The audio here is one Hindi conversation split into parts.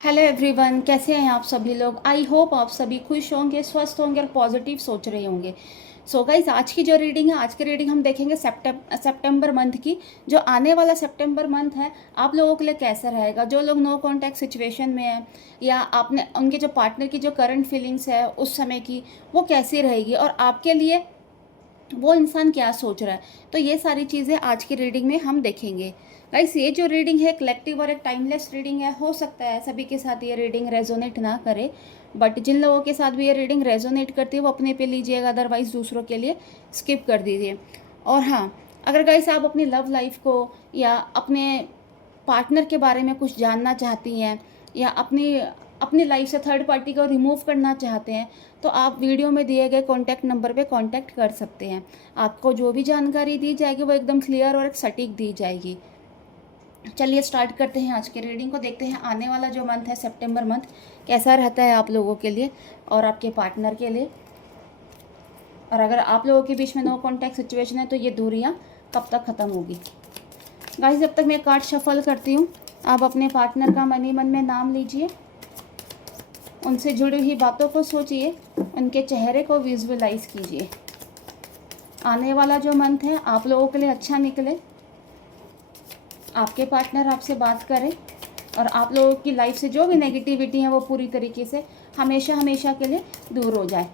हेलो एवरीवन, कैसे हैं आप सभी लोग। आई होप आप सभी खुश होंगे, स्वस्थ होंगे और पॉजिटिव सोच रहे होंगे। सो गाइज, आज की जो रीडिंग है, आज की रीडिंग हम देखेंगे सितंबर मंथ की। जो आने वाला सितंबर मंथ है आप लोगों के लिए कैसा रहेगा। जो लोग नो कॉन्टैक्ट सिचुएशन में हैं या आपने उनके जो पार्टनर की जो करंट फीलिंग्स है उस समय की, वो कैसी रहेगी और आपके लिए वो इंसान क्या सोच रहा है। तो ये सारी चीज़ें आज की रीडिंग में हम देखेंगे। गाइस, ये जो रीडिंग है कलेक्टिव और एक टाइमलेस रीडिंग है। हो सकता है सभी के साथ ये रीडिंग रेजोनेट ना करे, बट जिन लोगों के साथ भी ये रीडिंग रेजोनेट करती है वो अपने पे लीजिएगा, अदरवाइज दूसरों के लिए स्किप कर दीजिए। और हाँ, अगर गाइस आप अपनी लव लाइफ को या अपने पार्टनर के बारे में कुछ जानना चाहती हैं या अपनी अपनी लाइफ से थर्ड पार्टी को रिमूव करना चाहते हैं, तो आप वीडियो में दिए गए कॉन्टैक्ट नंबर पे कांटेक्ट कर सकते हैं। आपको जो भी जानकारी दी जाएगी वो एकदम क्लियर और एक सटीक दी जाएगी। चलिए स्टार्ट करते हैं आज के रीडिंग को। देखते हैं आने वाला जो मंथ है सितंबर मंथ कैसा रहता है आप लोगों के लिए और आपके पार्टनर के लिए। और अगर आप लोगों के बीच में नो कॉन्टैक्ट सिचुएशन है तो ये दूरियां कब तक ख़त्म होगी। गाइस, जब तक मैं कार्ड शफल करती हूँ, आप अपने पार्टनर का मनी मन में नाम लीजिए, उनसे जुड़ी हुई बातों को सोचिए, उनके चेहरे को विजुअलाइज कीजिए। आने वाला जो मंथ है आप लोगों के लिए अच्छा निकले, आपके पार्टनर आपसे बात करें और आप लोगों की लाइफ से जो भी नेगेटिविटी है वो पूरी तरीके से हमेशा हमेशा के लिए दूर हो जाए।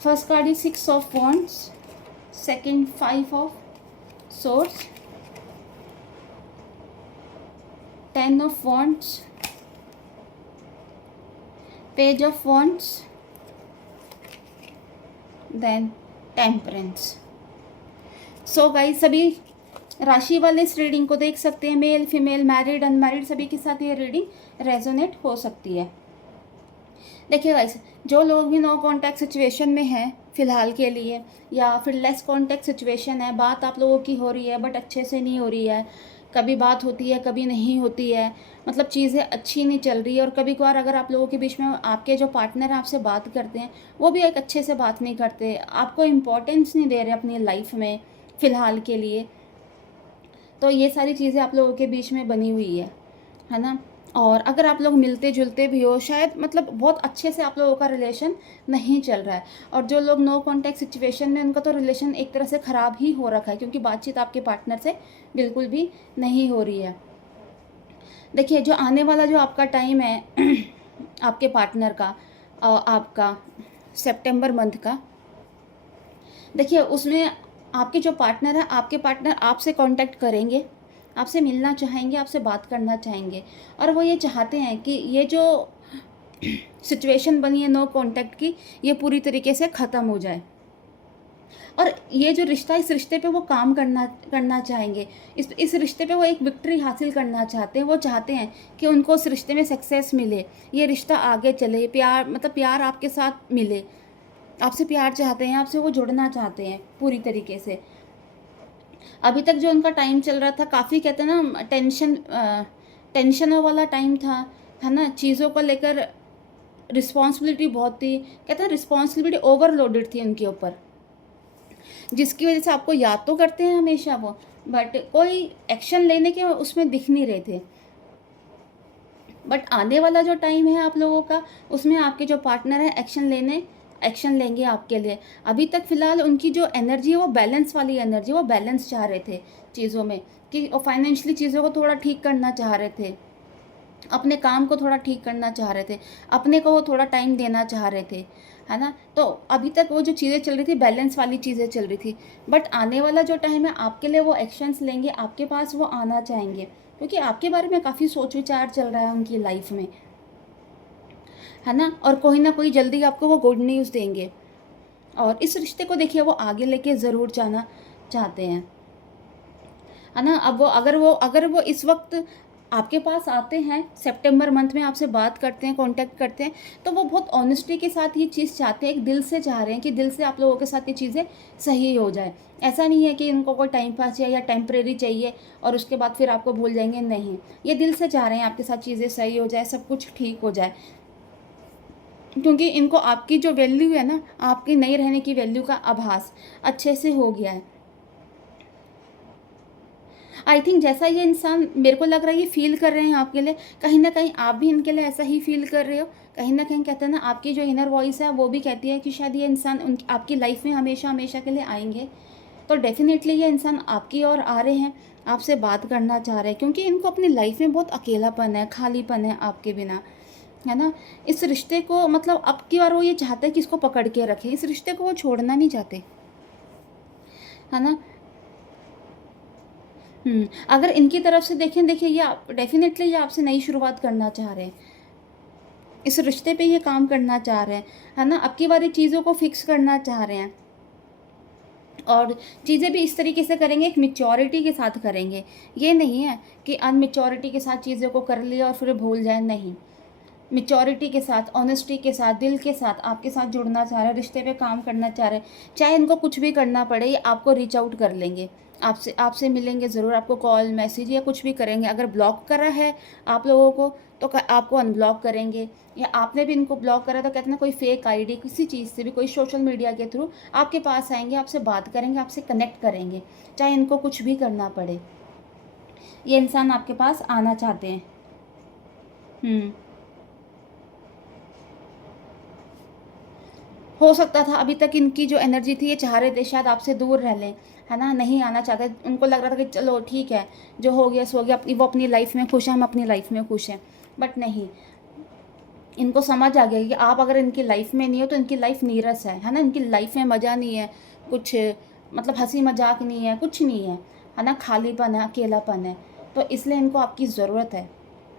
First card is 6 of wands, second 5 of swords, 10 of wands, page of wands, then temperance. So guys, सभी राशि वाले इस रीडिंग को देख सकते हैं। मेल फीमेल, मैरिड अनमैरिड, सभी के साथ ये रीडिंग रेजोनेट हो सकती है। देखिए गाइस, जो लोग भी नो कॉन्टैक्ट सिचुएशन में हैं फ़िलहाल के लिए या फिर लेस कॉन्टैक्ट सिचुएशन है, बात आप लोगों की हो रही है बट अच्छे से नहीं हो रही है, कभी बात होती है कभी नहीं होती है, मतलब चीज़ें अच्छी नहीं चल रही है। और कभी कभार अगर आप लोगों के बीच में आपके जो पार्टनर हैं आपसे बात करते हैं वो भी एक अच्छे से बात नहीं करते, आपको इम्पोर्टेंस नहीं दे रहे अपनी लाइफ में फ़िलहाल के लिए, तो ये सारी चीज़ें आप लोगों के बीच में बनी हुई है ना। और अगर आप लोग मिलते जुलते भी हो, शायद मतलब बहुत अच्छे से आप लोगों का रिलेशन नहीं चल रहा है। और जो लोग नो कॉन्टैक्ट सिचुएशन में, उनका तो रिलेशन एक तरह से ख़राब ही हो रखा है, क्योंकि बातचीत आपके पार्टनर से बिल्कुल भी नहीं हो रही है। देखिए, जो आने वाला जो आपका टाइम है आपके पार्टनर का, आपका सितंबर मंथ का, देखिए उसमें आपके जो पार्टनर है, आपके पार्टनर आपसे कांटेक्ट करेंगे, आपसे मिलना चाहेंगे, आपसे बात करना चाहेंगे। और वो ये चाहते हैं कि ये जो सिचुएशन बनी है नो कांटेक्ट की, ये पूरी तरीके से ख़त्म हो जाए। और ये जो रिश्ता, इस रिश्ते पे वो काम करना करना चाहेंगे। इस रिश्ते पे वो एक विक्ट्री हासिल करना चाहते हैं। वो चाहते हैं कि उनको उस रिश्ते में सक्सेस मिले, ये रिश्ता आगे चले, प्यार मतलब प्यार आपके साथ मिले, आपसे प्यार चाहते हैं, आपसे वो जुड़ना चाहते हैं पूरी तरीके से। अभी तक जो उनका टाइम चल रहा था, काफ़ी कहते हैं ना टेंशनों वाला टाइम था, है ना। चीज़ों को लेकर रिस्पॉन्सिबिलिटी बहुत थी, कहते हैं रिस्पॉन्सिबिलिटी ओवरलोडेड थी उनके ऊपर, जिसकी वजह से आपको याद तो करते हैं हमेशा वो, बट कोई एक्शन लेने के उसमें दिख नहीं रहे थे। बट आने वाला जो टाइम है आप लोगों का, उसमें आपके जो पार्टनर है एक्शन लेंगे आपके लिए। अभी तक फ़िलहाल उनकी जो एनर्जी है वो बैलेंस वाली एनर्जी, वो बैलेंस चाह रहे थे चीज़ों में, कि फाइनेंशियली चीज़ों को थोड़ा ठीक करना चाह रहे थे, अपने काम को थोड़ा ठीक करना चाह रहे थे, अपने को वो थोड़ा टाइम देना चाह रहे थे, है ना। तो अभी तक वो जो चीज़ें चल रही थी बैलेंस वाली चीज़ें चल रही थी। बट आने वाला जो टाइम है आपके लिए, वो एक्शंस लेंगे, आपके पास वो आना चाहेंगे, क्योंकि आपके बारे में काफ़ी सोच विचार चल रहा है उनकी लाइफ में, है ना। और कोई ना कोई जल्दी आपको वो गुड न्यूज़ देंगे। और इस रिश्ते को देखिए वो आगे लेके ज़रूर जाना चाहते हैं, है ना। अब वो इस वक्त आपके पास आते हैं, सितंबर मंथ में आपसे बात करते हैं, कांटेक्ट करते हैं, तो वो बहुत ऑनेस्टी के साथ ये चीज़ चाहते हैं, एक दिल से चाह रहे हैं कि दिल से आप लोगों के साथ ये चीज़ें सही हो जाए। ऐसा नहीं है कि इनको कोई टाइम पास चाहिए या टेम्परेरी चाहिए और उसके बाद फिर आपको भूल जाएंगे, नहीं, ये दिल से चाह रहे हैं आपके साथ चीज़ें सही हो जाए, सब कुछ ठीक हो जाए। क्योंकि इनको आपकी जो वैल्यू है ना, आपकी नहीं रहने की वैल्यू का आभास अच्छे से हो गया है। आई थिंक जैसा ये इंसान मेरे को लग रहा है ये फील कर रहे हैं आपके लिए, कहीं ना कहीं आप भी इनके लिए ऐसा ही फील कर रहे हो। कहीं ना कहीं कहते हैं ना, आपकी जो इनर वॉइस है वो भी कहती है कि शायद ये इंसान आपकी लाइफ में हमेशा हमेशा के लिए आएंगे। तो डेफिनेटली ये इंसान आपकी ओर आ रहे हैं, आपसे बात करना चाह रहे हैं, क्योंकि इनको अपनी लाइफ में बहुत अकेलापन है, खालीपन है आपके बिना, है ना। इस रिश्ते को मतलब अब की बार वो ये चाहते हैं कि इसको पकड़ के रखें, इस रिश्ते को वो छोड़ना नहीं चाहते, है ना। अगर इनकी तरफ से देखें, देखिए ये डेफिनेटली ये आपसे नई शुरुआत करना चाह रहे हैं, इस रिश्ते पे ये काम करना चाह रहे हैं, है ना। अब की बारी चीज़ों को फिक्स करना चाह रहे हैं, और चीज़ें भी इस तरीके से करेंगे, एक मैच्योरिटी के साथ करेंगे। ये नहीं है कि अनमेच्योरिटी के साथ चीज़ों को कर लिया और फिर भूल जाए, नहीं। मैच्योरिटी के साथ, ऑनेस्टी के साथ, दिल के साथ आपके साथ जुड़ना चाह रहे हैं, रिश्ते पे काम करना चाह रहे हैं। चाहे इनको कुछ भी करना पड़े, ये आपको रीच आउट कर लेंगे, आपसे मिलेंगे ज़रूर, आपको कॉल मैसेज या कुछ भी करेंगे। अगर ब्लॉक करा है आप लोगों को तो आपको अनब्लॉक करेंगे, या आपने भी इनको ब्लॉक करा तो कहते हैं ना, कोई फेक आईडी किसी चीज़ से भी, कोई सोशल मीडिया के थ्रू आपके पास आएंगे, आपसे बात करेंगे, आपसे कनेक्ट करेंगे, चाहे इनको कुछ भी करना पड़े। ये इंसान आपके पास आना चाहते हैं। हो सकता था अभी तक इनकी जो एनर्जी थी, ये चाह रहे थे शायद आपसे दूर रह लें, है ना, नहीं आना चाहते। उनको लग रहा था कि चलो ठीक है, जो हो गया सो गया, वो अपनी लाइफ में खुश है, हम अपनी लाइफ में खुश हैं। बट नहीं, इनको समझ आ गया कि आप अगर इनकी लाइफ में नहीं हो तो इनकी लाइफ नीरस है ना, इनकी लाइफ में मज़ा नहीं है, कुछ मतलब हंसी मजाक नहीं है, कुछ नहीं है ना, खालीपन है, अकेलापन है। तो इसलिए इनको आपकी ज़रूरत है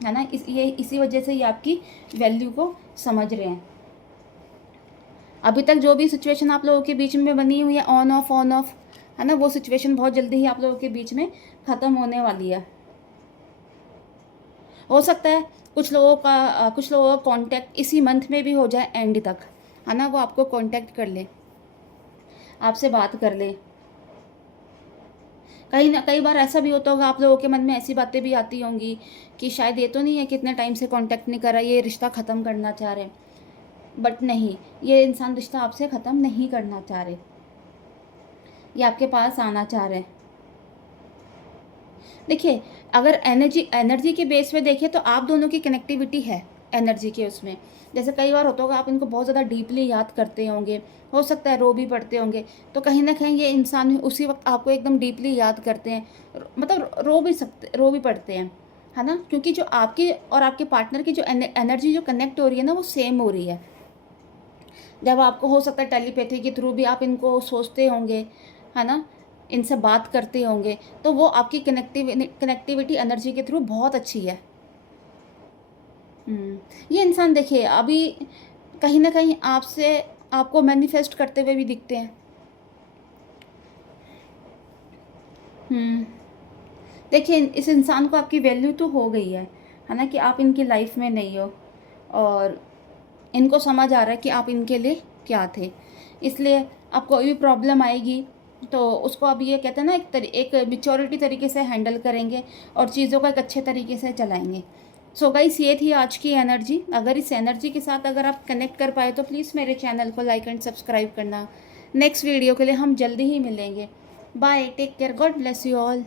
ना, इसी वजह से ये आपकी वैल्यू को समझ रहे हैं। अभी तक जो भी सिचुएशन आप लोगों के बीच में बनी हुई है, ऑन ऑफ, है ना, वो सिचुएशन बहुत जल्दी ही आप लोगों के बीच में ख़त्म होने वाली है। हो सकता है कुछ लोगों का कांटेक्ट इसी मंथ में भी हो जाए, एंड तक, है ना, वो आपको कांटेक्ट कर ले, आपसे बात कर ले। कई बार ऐसा भी होता होगा, आप लोगों के मन में ऐसी बातें भी आती होंगी कि शायद ये तो नहीं है, कितने टाइम से कांटेक्ट नहीं कर रहा, ये रिश्ता ख़त्म करना चाह रहे हैं। बट नहीं, ये इंसान रिश्ता आपसे ख़त्म नहीं करना चाह रहे, ये आपके पास आना चाह रहे हैं। देखिए, अगर एनर्जी के बेस पे देखें तो आप दोनों की कनेक्टिविटी है एनर्जी के उसमें। जैसे कई बार होता होगा, आप इनको बहुत ज़्यादा डीपली याद करते होंगे, हो सकता है रो भी पड़ते होंगे, तो कहीं ना कहीं ये इंसान उसी वक्त आपको एकदम डीपली याद करते हैं, मतलब रो भी पड़ते हैं, है ना, क्योंकि जो आपकी और आपके पार्टनर की जो एनर्जी जो कनेक्ट हो रही है ना, वो सेम हो रही है। जब आपको हो सकता है टेलीपैथी के थ्रू भी आप इनको सोचते होंगे, है ना, इनसे बात करते होंगे, तो वो आपकी कनेक्टिविटी एनर्जी के थ्रू बहुत अच्छी है। ये इंसान देखिए अभी कहीं ना कहीं आपको मैनिफेस्ट करते हुए भी दिखते हैं। देखिए, इस इंसान को आपकी वैल्यू तो हो गई है ना, कि आप इनकी लाइफ में नहीं हो, और इनको समझ आ रहा है कि आप इनके लिए क्या थे। इसलिए अब कोई भी प्रॉब्लम आएगी तो उसको अब ये कहते हैं ना, एक मैच्योरिटी तरीके से हैंडल करेंगे और चीज़ों को एक अच्छे तरीके से चलाएंगे। सो गाइस, ये थी आज की एनर्जी। अगर इस एनर्जी के साथ अगर आप कनेक्ट कर पाए तो प्लीज़ मेरे चैनल को लाइक एंड सब्सक्राइब करना। नेक्स्ट वीडियो के लिए हम जल्दी ही मिलेंगे। Bye, take care, God bless you all.